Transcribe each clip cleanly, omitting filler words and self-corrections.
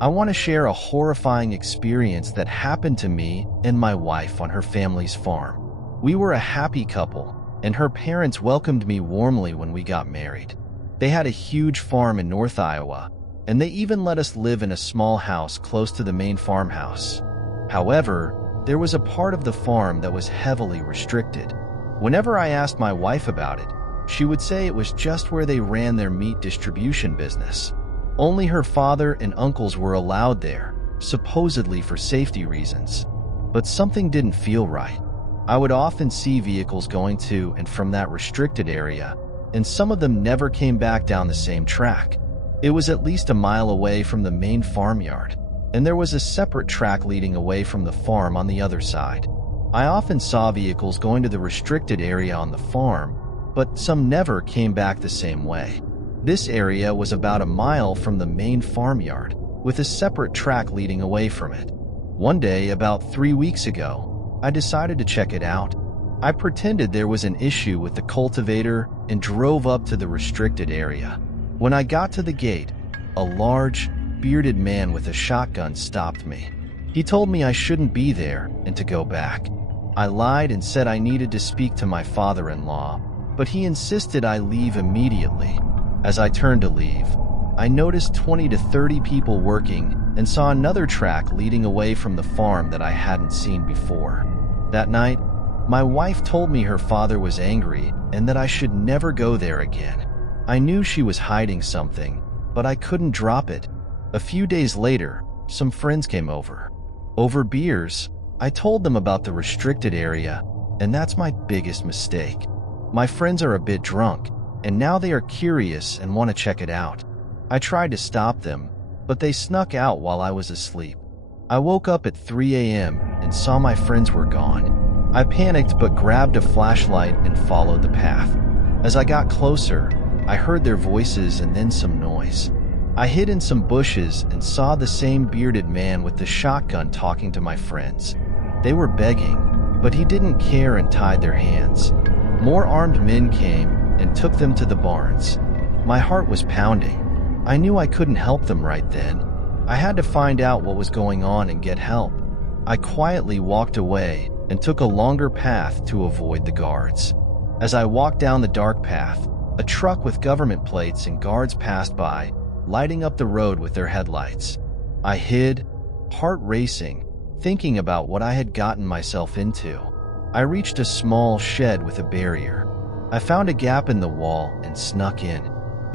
I want to share a horrifying experience that happened to me and my wife on her family's farm. We were a happy couple, and her parents welcomed me warmly when we got married. They had a huge farm in North Iowa, and they even let us live in a small house close to the main farmhouse. However, there was a part of the farm that was heavily restricted. Whenever I asked my wife about it, she would say it was just where they ran their meat distribution business. Only her father and uncles were allowed there, supposedly for safety reasons. But something didn't feel right. I would often see vehicles going to and from that restricted area, and some of them never came back down the same track. It was at least a mile away from the main farmyard, and there was a separate track leading away from the farm on the other side. I often saw vehicles going to the restricted area on the farm, but some never came back the same way. This area was about a mile from the main farmyard, with a separate track leading away from it. One day, about 3 weeks ago, I decided to check it out. I pretended there was an issue with the cultivator and drove up to the restricted area. When I got to the gate, a large, bearded man with a shotgun stopped me. He told me I shouldn't be there and to go back. I lied and said I needed to speak to my father-in-law, but he insisted I leave immediately. As I turned to leave, I noticed 20 to 30 people working and saw another track leading away from the farm that I hadn't seen before. That night, my wife told me her father was angry and that I should never go there again. I knew she was hiding something, but I couldn't drop it. A few days later, some friends came over. Over beers, I told them about the restricted area, and that's my biggest mistake. My friends are a bit drunk, and now they are curious and want to check it out. I tried to stop them, but they snuck out while I was asleep. I woke up at 3 a.m. and saw my friends were gone. I panicked but grabbed a flashlight and followed the path. As I got closer, I heard their voices and then some noise. I hid in some bushes and saw the same bearded man with the shotgun talking to my friends. They were begging, but he didn't care and tied their hands. More armed men came and took them to the barns. My heart was pounding. I knew I couldn't help them right then. I had to find out what was going on and get help. I quietly walked away and took a longer path to avoid the guards. As I walked down the dark path, a truck with government plates and guards passed by, lighting up the road with their headlights. I hid, heart racing, thinking about what I had gotten myself into. I reached a small shed with a barrier. I found a gap in the wall and snuck in.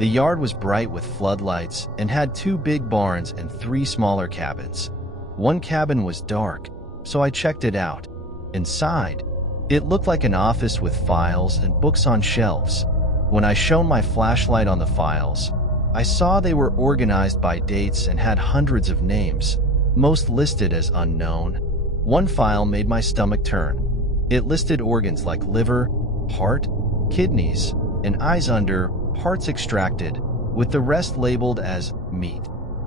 The yard was bright with floodlights and had 2 big barns and 3 smaller cabins. One cabin was dark, so I checked it out. Inside, it looked like an office with files and books on shelves. When I shone my flashlight on the files, I saw they were organized by dates and had hundreds of names, most listed as unknown. One file made my stomach turn. It listed organs like liver, heart, kidneys, and eyes under parts extracted, with the rest labeled as meat.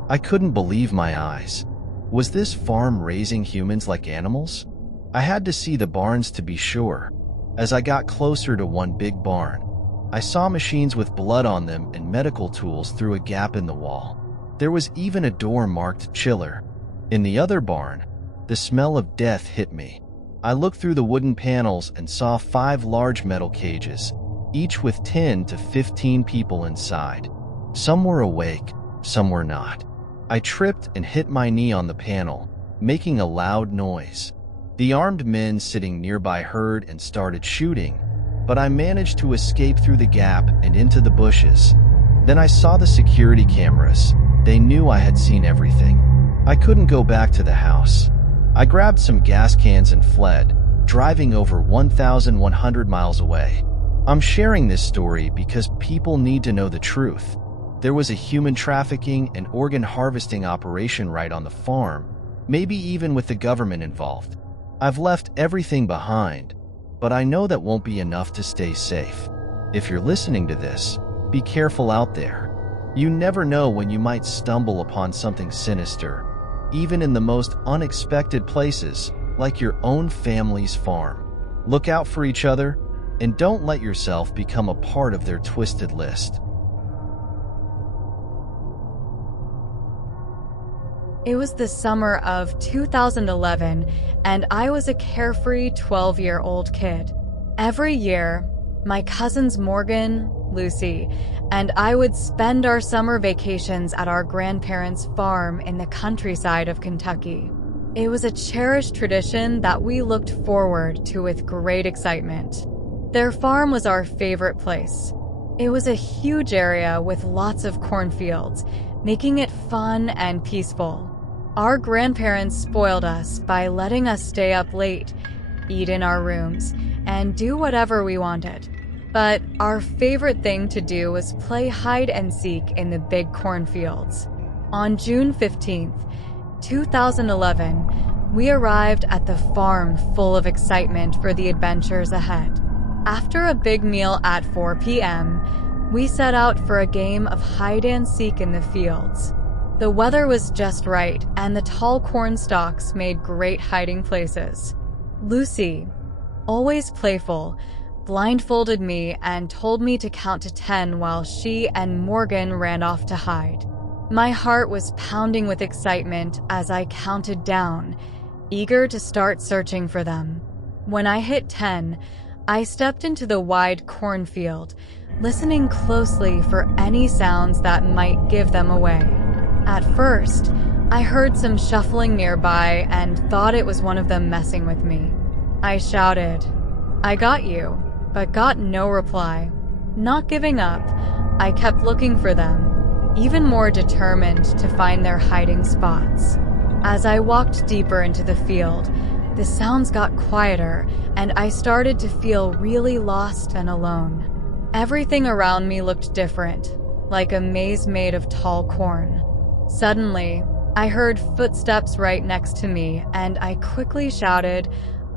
I couldn't believe my eyes. Was this farm raising humans like animals? I had to see the barns to be sure. As I got closer to one big barn, I saw machines with blood on them and medical tools through a gap in the wall. There was even a door marked chiller. In the other barn, the smell of death hit me. I looked through the wooden panels and saw 5 large metal cages, each with 10 to 15 people inside. Some were awake, some were not. I tripped and hit my knee on the panel, making a loud noise. The armed men sitting nearby heard and started shooting, but I managed to escape through the gap and into the bushes. Then I saw the security cameras. They knew I had seen everything. I couldn't go back to the house. I grabbed some gas cans and fled, driving over 1,100 miles away. I'm sharing this story because people need to know the truth. There was a human trafficking and organ harvesting operation right on the farm, maybe even with the government involved. I've left everything behind, but I know that won't be enough to stay safe. If you're listening to this, be careful out there. You never know when you might stumble upon something sinister, even in the most unexpected places, like your own family's farm. Look out for each other, and don't let yourself become a part of their twisted list. It was the summer of 2011, and I was a carefree 12-year-old kid. Every year, my cousins Morgan, Lucy, and I would spend our summer vacations at our grandparents' farm in the countryside of Kentucky. It was a cherished tradition that we looked forward to with great excitement. Their farm was our favorite place. It was a huge area with lots of cornfields, making it fun and peaceful. Our grandparents spoiled us by letting us stay up late, eat in our rooms, and do whatever we wanted. But our favorite thing to do was play hide and seek in the big cornfields. On June 15th, 2011, we arrived at the farm full of excitement for the adventures ahead. After a big meal at 4 p.m., we set out for a game of hide and seek in the fields. The weather was just right, and the tall corn stalks made great hiding places. Lucy, always playful, blindfolded me and told me to count to 10 while she and Morgan ran off to hide. My heart was pounding with excitement as I counted down, eager to start searching for them. When I hit 10, I stepped into the wide cornfield, listening closely for any sounds that might give them away. At first, I heard some shuffling nearby and thought it was one of them messing with me. I shouted, "I got you," but got no reply. Not giving up, I kept looking for them, even more determined to find their hiding spots. As I walked deeper into the field, the sounds got quieter, and I started to feel really lost and alone. Everything around me looked different, like a maze made of tall corn. Suddenly, I heard footsteps right next to me, and I quickly shouted,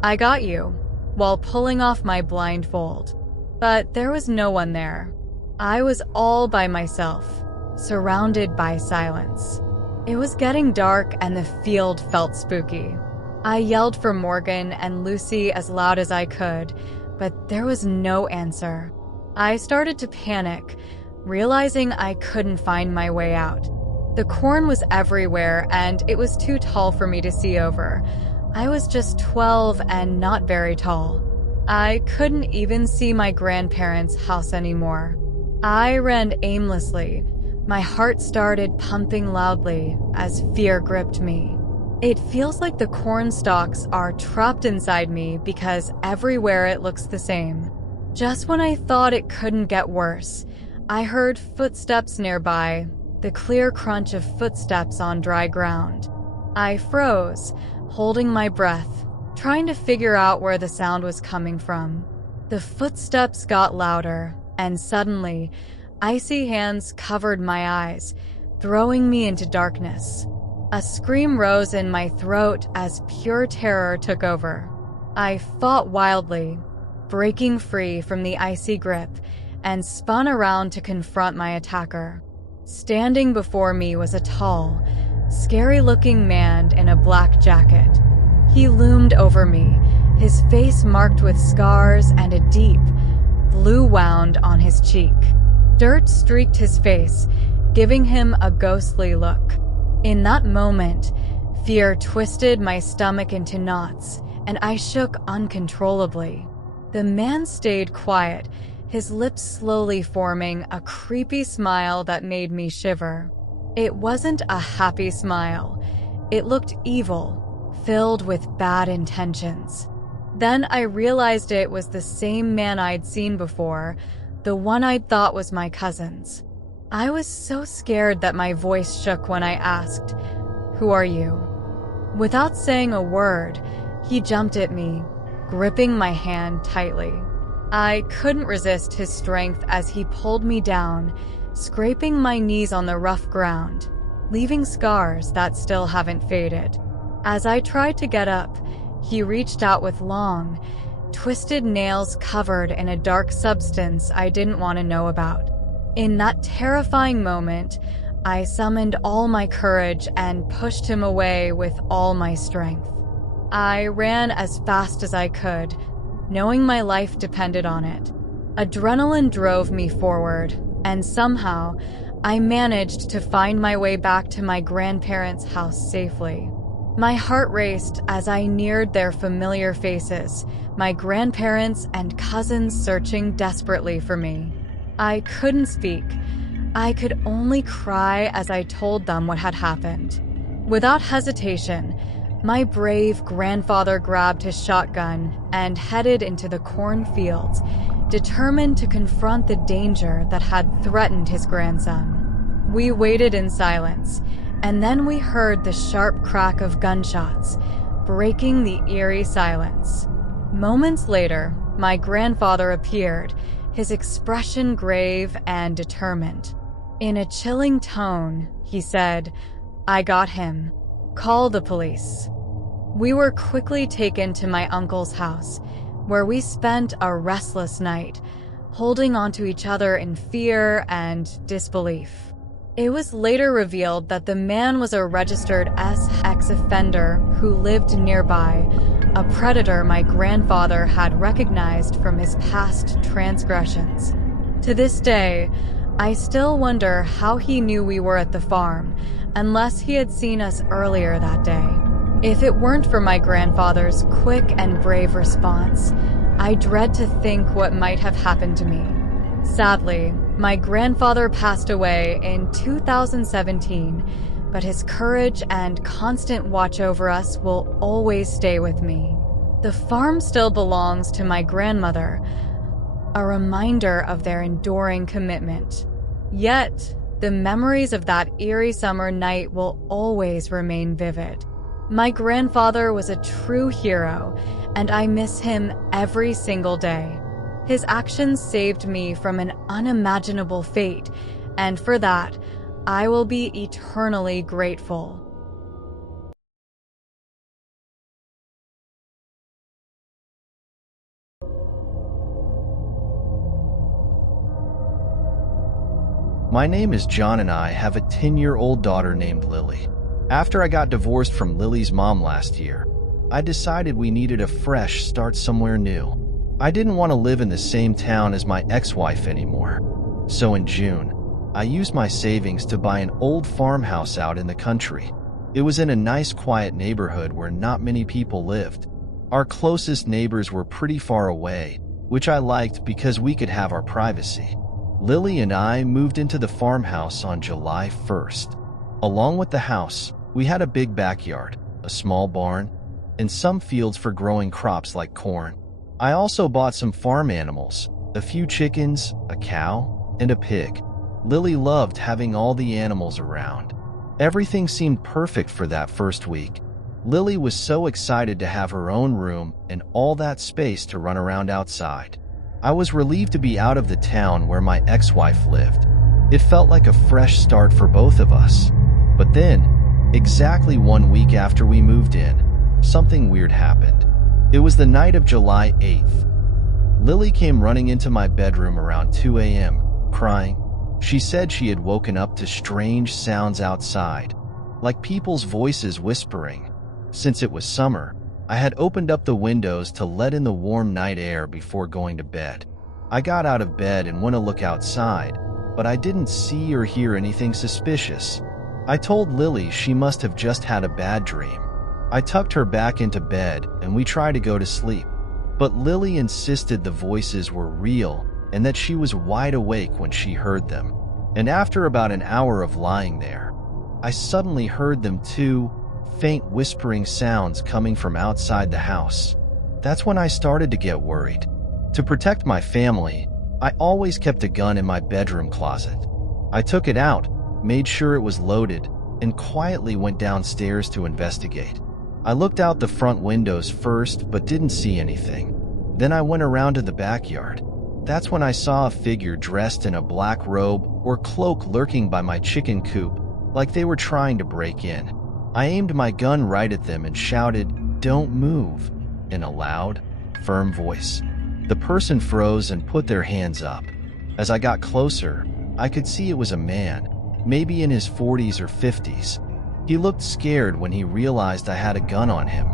"I got you," while pulling off my blindfold. But there was no one there. I was all by myself, surrounded by silence. It was getting dark and the field felt spooky. I yelled for Morgan and Lucy as loud as I could, but there was no answer. I started to panic, realizing I couldn't find my way out. The corn was everywhere, and it was too tall for me to see over. I was just 12 and not very tall. I couldn't even see my grandparents' house anymore. I ran aimlessly. My heart started pumping loudly as fear gripped me. It feels like the corn stalks are trapped inside me because everywhere it looks the same. Just when I thought it couldn't get worse, I heard footsteps nearby, the clear crunch of footsteps on dry ground. I froze, holding my breath, trying to figure out where the sound was coming from. The footsteps got louder, and suddenly, icy hands covered my eyes, throwing me into darkness. A scream rose in my throat as pure terror took over. I fought wildly, breaking free from the icy grip, and spun around to confront my attacker. Standing before me was a tall, scary-looking man in a black jacket. He loomed over me, his face marked with scars and a deep, blue wound on his cheek. Dirt streaked his face, giving him a ghostly look. In that moment, fear twisted my stomach into knots, and I shook uncontrollably. The man stayed quiet, his lips slowly forming a creepy smile that made me shiver. It wasn't a happy smile. It looked evil, filled with bad intentions. Then I realized it was the same man I'd seen before, the one I'd thought was my cousin's. I was so scared that my voice shook when I asked, "Who are you?" Without saying a word, he jumped at me, gripping my hand tightly. I couldn't resist his strength as he pulled me down, scraping my knees on the rough ground, leaving scars that still haven't faded. As I tried to get up, he reached out with long, twisted nails covered in a dark substance I didn't want to know about. In that terrifying moment, I summoned all my courage and pushed him away with all my strength. I ran as fast as I could, knowing my life depended on it. Adrenaline drove me forward, and somehow, I managed to find my way back to my grandparents' house safely. My heart raced as I neared their familiar faces, my grandparents and cousins searching desperately for me. I couldn't speak. I could only cry as I told them what had happened. Without hesitation, my brave grandfather grabbed his shotgun and headed into the cornfields, determined to confront the danger that had threatened his grandson. We waited in silence, and then we heard the sharp crack of gunshots, breaking the eerie silence. Moments later, my grandfather appeared, his expression grave and determined. In a chilling tone, he said, "I got him. Call the police." We were quickly taken to my uncle's house, where we spent a restless night, holding onto each other in fear and disbelief. It was later revealed that the man was a registered ex-offender who lived nearby, a predator my grandfather had recognized from his past transgressions. To this day, I still wonder how he knew we were at the farm, unless he had seen us earlier that day. If it weren't for my grandfather's quick and brave response, I dread to think what might have happened to me. Sadly, my grandfather passed away in 2017, but his courage and constant watch over us will always stay with me. The farm still belongs to my grandmother, a reminder of their enduring commitment. Yet, the memories of that eerie summer night will always remain vivid. My grandfather was a true hero, and I miss him every single day. His actions saved me from an unimaginable fate, and for that, I will be eternally grateful. My name is John and I have a 10-year-old daughter named Lily. After I got divorced from Lily's mom last year, I decided we needed a fresh start somewhere new. I didn't want to live in the same town as my ex-wife anymore. So in June, I used my savings to buy an old farmhouse out in the country. It was in a nice quiet neighborhood where not many people lived. Our closest neighbors were pretty far away, which I liked because we could have our privacy. Lily and I moved into the farmhouse on July 1st. Along with the house, we had a big backyard, a small barn, and some fields for growing crops like corn. I also bought some farm animals, a few chickens, a cow, and a pig. Lily loved having all the animals around. Everything seemed perfect for that first week. Lily was so excited to have her own room and all that space to run around outside. I was relieved to be out of the town where my ex-wife lived. It felt like a fresh start for both of us. But then, exactly 1 week after we moved in, something weird happened. It was the night of July 8th. Lily came running into my bedroom around 2 a.m., crying. She said she had woken up to strange sounds outside, like people's voices whispering. Since it was summer, I had opened up the windows to let in the warm night air before going to bed. I got out of bed and went to look outside, but I didn't see or hear anything suspicious. I told Lily she must have just had a bad dream. I tucked her back into bed and we tried to go to sleep, but Lily insisted the voices were real and that she was wide awake when she heard them. And after about an hour of lying there, I suddenly heard them too, faint whispering sounds coming from outside the house. That's when I started to get worried. To protect my family, I always kept a gun in my bedroom closet. I took it out, made sure it was loaded, and quietly went downstairs to investigate. I looked out the front windows first but didn't see anything. Then I went around to the backyard. That's when I saw a figure dressed in a black robe or cloak lurking by my chicken coop, like they were trying to break in. I aimed my gun right at them and shouted, "Don't move," in a loud, firm voice. The person froze and put their hands up. As I got closer, I could see it was a man, maybe in his 40s or 50s. He looked scared when he realized I had a gun on him.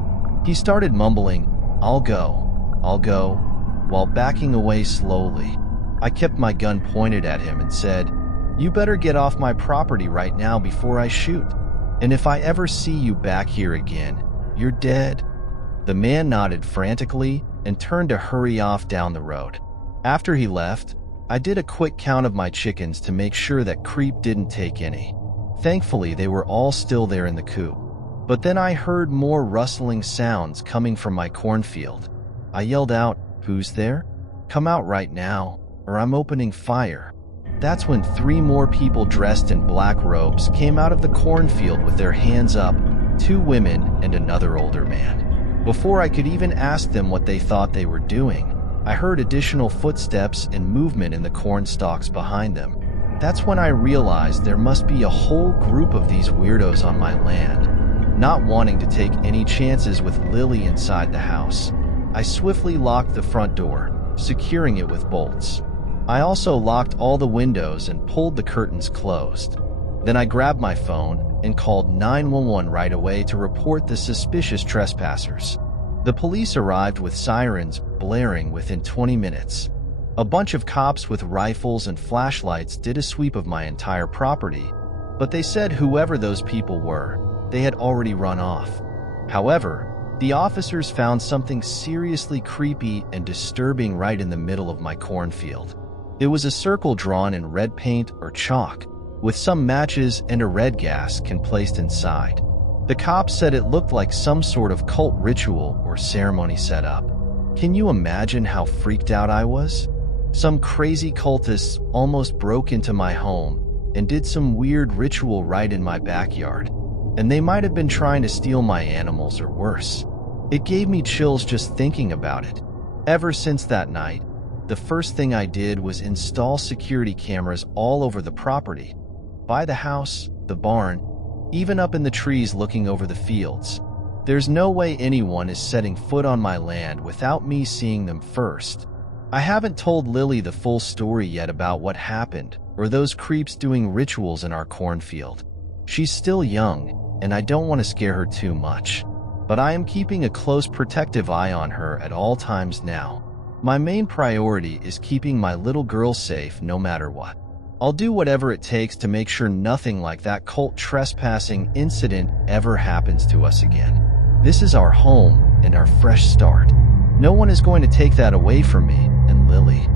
He started mumbling, I'll go," while backing away slowly. I kept my gun pointed at him and said, You better get off my property right now before I shoot. And if I ever see you back here again, you're dead." The man nodded frantically and turned to hurry off down the road. After he left, I did a quick count of my chickens to make sure that Creep didn't take any. Thankfully, they were all still there in the coop. But then I heard more rustling sounds coming from my cornfield. I yelled out, "Who's there? Come out right now, or I'm opening fire." That's when 3 more people dressed in black robes came out of the cornfield with their hands up, 2 women and another older man. Before I could even ask them what they thought they were doing, I heard additional footsteps and movement in the corn stalks behind them. That's when I realized there must be a whole group of these weirdos on my land. Not wanting to take any chances with Lily inside the house, I swiftly locked the front door, securing it with bolts. I also locked all the windows and pulled the curtains closed. Then I grabbed my phone and called 911 right away to report the suspicious trespassers. The police arrived with sirens blaring within 20 minutes. A bunch of cops with rifles and flashlights did a sweep of my entire property, but they said whoever those people were, they had already run off. However, the officers found something seriously creepy and disturbing right in the middle of my cornfield. It was a circle drawn in red paint or chalk, with some matches and a red gas can placed inside. The cops said it looked like some sort of cult ritual or ceremony set up. Can you imagine how freaked out I was? Some crazy cultists almost broke into my home and did some weird ritual right in my backyard. And they might have been trying to steal my animals or worse. It gave me chills just thinking about it. Ever since that night, the first thing I did was install security cameras all over the property, by the house, the barn, even up in the trees looking over the fields. There's no way anyone is setting foot on my land without me seeing them first. I haven't told Lily the full story yet about what happened or those creeps doing rituals in our cornfield. She's still young, and I don't want to scare her too much, but I am keeping a close protective eye on her at all times now. My main priority is keeping my little girl safe no matter what. I'll do whatever it takes to make sure nothing like that cult trespassing incident ever happens to us again. This is our home and our fresh start. No one is going to take that away from me and Lily.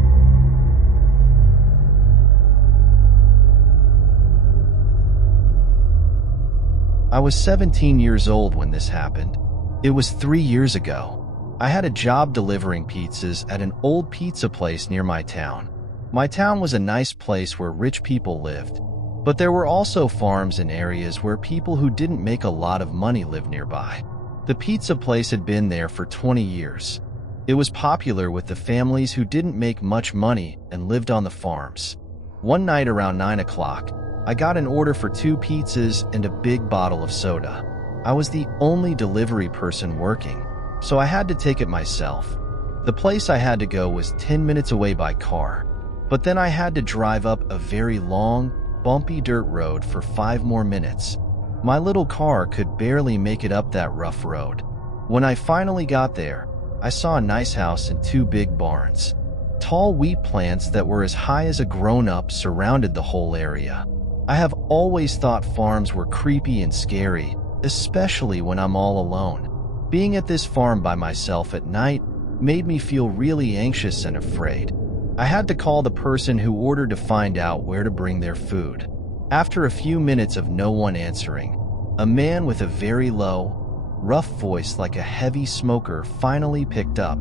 I was 17 years old when this happened. It was 3 years ago. I had a job delivering pizzas at an old pizza place near my town. My town was a nice place where rich people lived, but there were also farms and areas where people who didn't make a lot of money lived nearby. The pizza place had been there for 20 years. It was popular with the families who didn't make much money and lived on the farms. One night around 9 o'clock, I got an order for 2 pizzas and a big bottle of soda. I was the only delivery person working, so I had to take it myself. The place I had to go was 10 minutes away by car, but then I had to drive up a very long, bumpy dirt road for 5 more minutes. My little car could barely make it up that rough road. When I finally got there, I saw a nice house and 2 big barns. Tall wheat plants that were as high as a grown-up surrounded the whole area. I have always thought farms were creepy and scary, especially when I'm all alone. Being at this farm by myself at night made me feel really anxious and afraid. I had to call the person who ordered to find out where to bring their food. After a few minutes of no one answering, a man with a very low, rough voice like a heavy smoker finally picked up.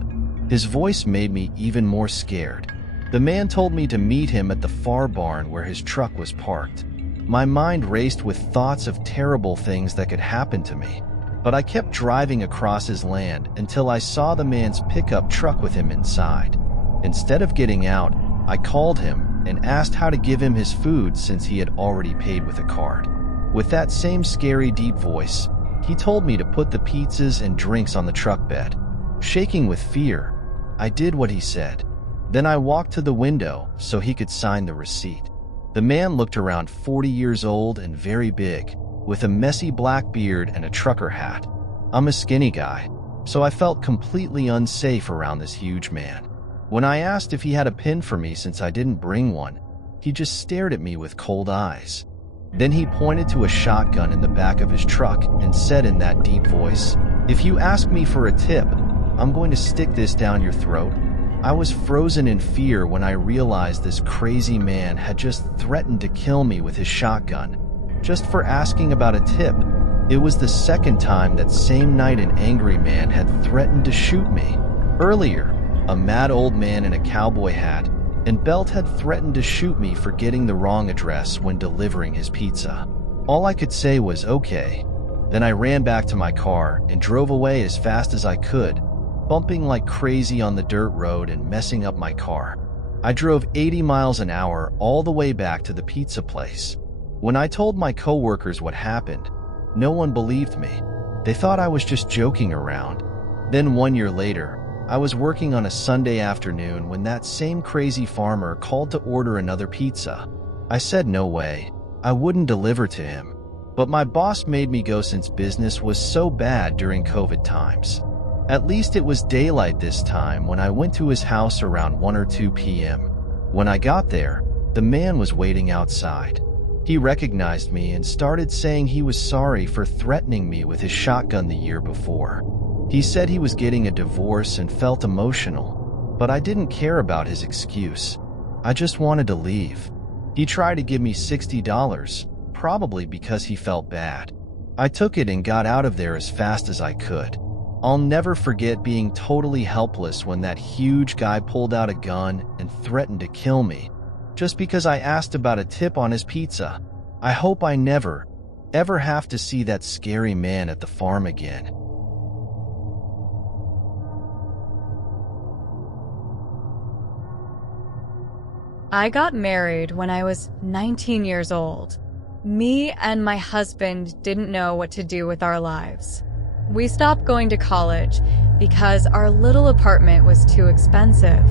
His voice made me even more scared. The man told me to meet him at the far barn where his truck was parked. My mind raced with thoughts of terrible things that could happen to me, but I kept driving across his land until I saw the man's pickup truck with him inside. Instead of getting out, I called him and asked how to give him his food since he had already paid with a card. With that same scary deep voice, he told me to put the pizzas and drinks on the truck bed. Shaking with fear, I did what he said. Then I walked to the window so he could sign the receipt. The man looked around 40 years old and very big, with a messy black beard and a trucker hat. I'm a skinny guy, so I felt completely unsafe around this huge man. When I asked if he had a pin for me since I didn't bring one, He just stared at me with cold eyes. Then he pointed to a shotgun in the back of his truck and said in that deep voice, "If you ask me for a tip, I'm going to stick this down your throat." I was frozen in fear when I realized this crazy man had just threatened to kill me with his shotgun, just for asking about a tip. It was the second time that same night an angry man had threatened to shoot me. Earlier, a mad old man in a cowboy hat and belt had threatened to shoot me for getting the wrong address when delivering his pizza. All I could say was okay. Then I ran back to my car and drove away as fast as I could, bumping like crazy on the dirt road and messing up my car. I drove 80 miles an hour all the way back to the pizza place. When I told my coworkers what happened, no one believed me. They thought I was just joking around. Then 1 year later, I was working on a Sunday afternoon when that same crazy farmer called to order another pizza. I said no way, I wouldn't deliver to him. But my boss made me go since business was so bad during COVID times. At least it was daylight this time when I went to his house around 1 or 2 p.m. When I got there, the man was waiting outside. He recognized me and started saying he was sorry for threatening me with his shotgun the year before. He said he was getting a divorce and felt emotional, but I didn't care about his excuse. I just wanted to leave. He tried to give me $60, probably because he felt bad. I took it and got out of there as fast as I could. I'll never forget being totally helpless when that huge guy pulled out a gun and threatened to kill me, just because I asked about a tip on his pizza. I hope I never, ever have to see that scary man at the farm again. I got married when I was 19 years old. Me and my husband didn't know what to do with our lives. We stopped going to college because our little apartment was too expensive.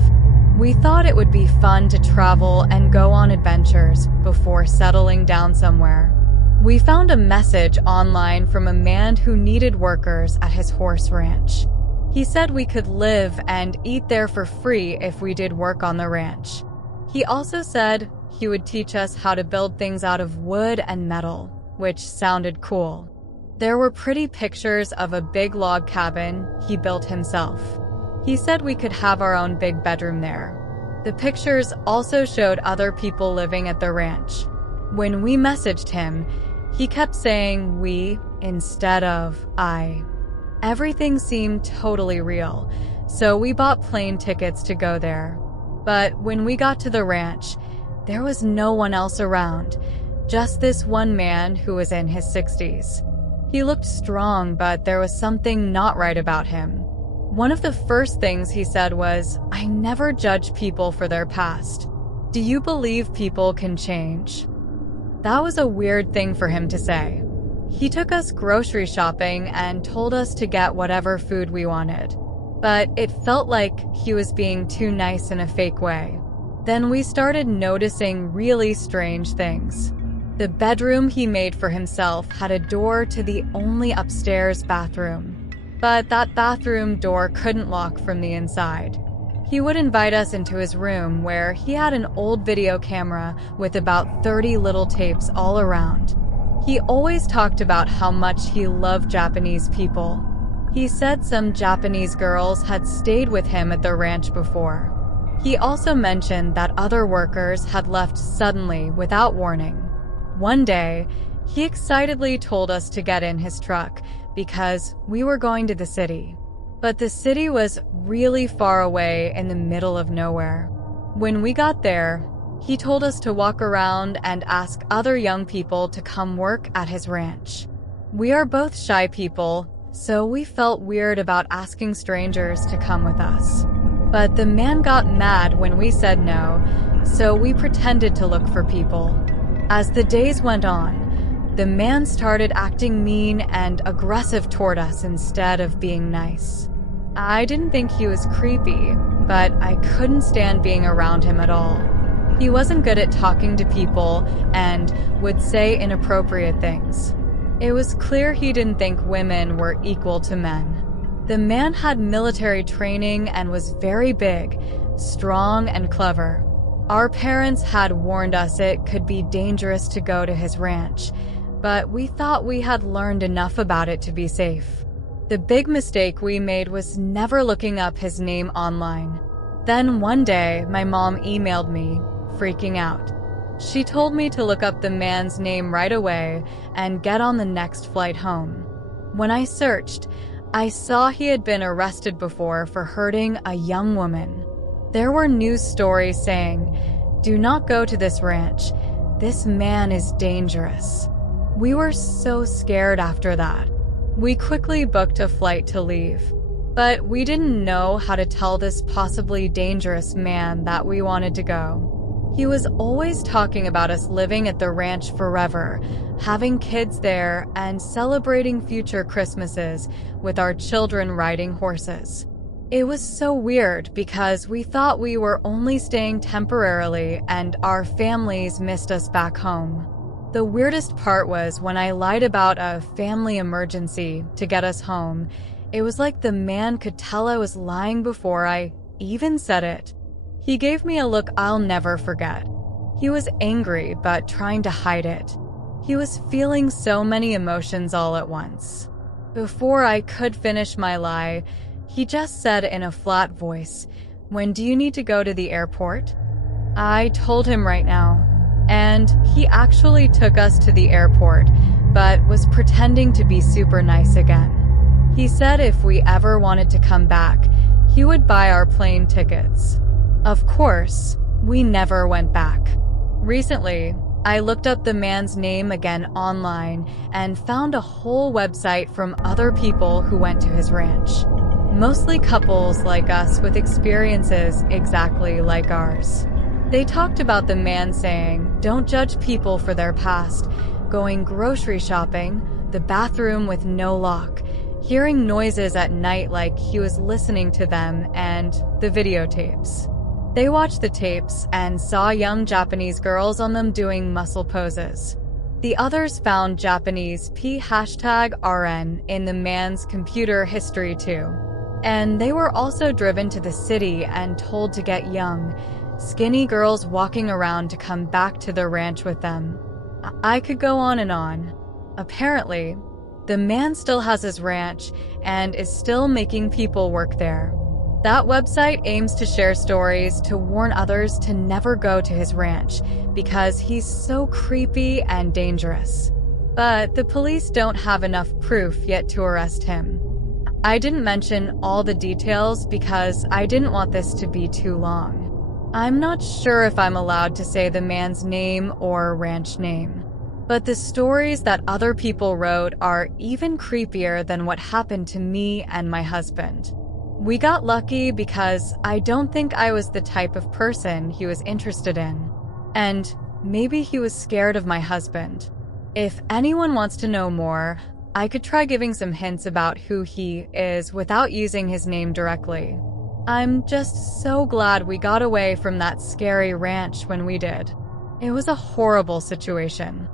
We thought it would be fun to travel and go on adventures before settling down somewhere. We found a message online from a man who needed workers at his horse ranch. He said we could live and eat there for free if we did work on the ranch. He also said he would teach us how to build things out of wood and metal, which sounded cool. There were pretty pictures of a big log cabin he built himself. He said we could have our own big bedroom there. The pictures also showed other people living at the ranch. When we messaged him, he kept saying we instead of I. Everything seemed totally real, so we bought plane tickets to go there. But when we got to the ranch, there was no one else around, just this one man who was in his 60s. He looked strong, but there was something not right about him. One of the first things he said was, "I never judge people for their past. Do you believe people can change?" That was a weird thing for him to say. He took us grocery shopping and told us to get whatever food we wanted. But it felt like he was being too nice in a fake way. Then we started noticing really strange things. The bedroom he made for himself had a door to the only upstairs bathroom, but that bathroom door couldn't lock from the inside. He would invite us into his room where he had an old video camera with about 30 little tapes all around. He always talked about how much he loved Japanese people. He said some Japanese girls had stayed with him at the ranch before. He also mentioned that other workers had left suddenly without warning. One day, he excitedly told us to get in his truck because we were going to the city. But the city was really far away in the middle of nowhere. When we got there, he told us to walk around and ask other young people to come work at his ranch. We are both shy people, so we felt weird about asking strangers to come with us. But the man got mad when we said no, so we pretended to look for people. As the days went on, the man started acting mean and aggressive toward us instead of being nice. I didn't think he was creepy, but I couldn't stand being around him at all. He wasn't good at talking to people and would say inappropriate things. It was clear he didn't think women were equal to men. The man had military training and was very big, strong, and clever. Our parents had warned us it could be dangerous to go to his ranch, but we thought we had learned enough about it to be safe. The big mistake we made was never looking up his name online. Then one day, my mom emailed me, freaking out. She told me to look up the man's name right away and get on the next flight home. When I searched, I saw he had been arrested before for hurting a young woman. There were news stories saying, "Do not go to this ranch. This man is dangerous." We were so scared after that. We quickly booked a flight to leave. But we didn't know how to tell this possibly dangerous man that we wanted to go. He was always talking about us living at the ranch forever, having kids there, and celebrating future Christmases with our children riding horses. It was so weird because we thought we were only staying temporarily and our families missed us back home. The weirdest part was when I lied about a family emergency to get us home. It was like the man could tell I was lying before I even said it. He gave me a look I'll never forget. He was angry, but trying to hide it. He was feeling so many emotions all at once. Before I could finish my lie, he just said in a flat voice, "When do you need to go to the airport?" I told him right now, and he actually took us to the airport, but was pretending to be super nice again. He said if we ever wanted to come back, he would buy our plane tickets. Of course, we never went back. Recently, I looked up the man's name again online and found a whole website from other people who went to his ranch. Mostly couples like us with experiences exactly like ours. They talked about the man saying, "Don't judge people for their past," going grocery shopping, the bathroom with no lock, hearing noises at night like he was listening to them, and the videotapes. They watched the tapes and saw young Japanese girls on them doing muscle poses. The others found Japanese #RN in the man's computer history too. And they were also driven to the city and told to get young, skinny girls walking around to come back to the ranch with them. I could go on and on. Apparently, the man still has his ranch and is still making people work there. That website aims to share stories to warn others to never go to his ranch because he's so creepy and dangerous. But the police don't have enough proof yet to arrest him. I didn't mention all the details because I didn't want this to be too long. I'm not sure if I'm allowed to say the man's name or ranch name. But the stories that other people wrote are even creepier than what happened to me and my husband. We got lucky because I don't think I was the type of person he was interested in. And maybe he was scared of my husband. If anyone wants to know more, I could try giving some hints about who he is without using his name directly. I'm just so glad we got away from that scary ranch when we did. It was a horrible situation.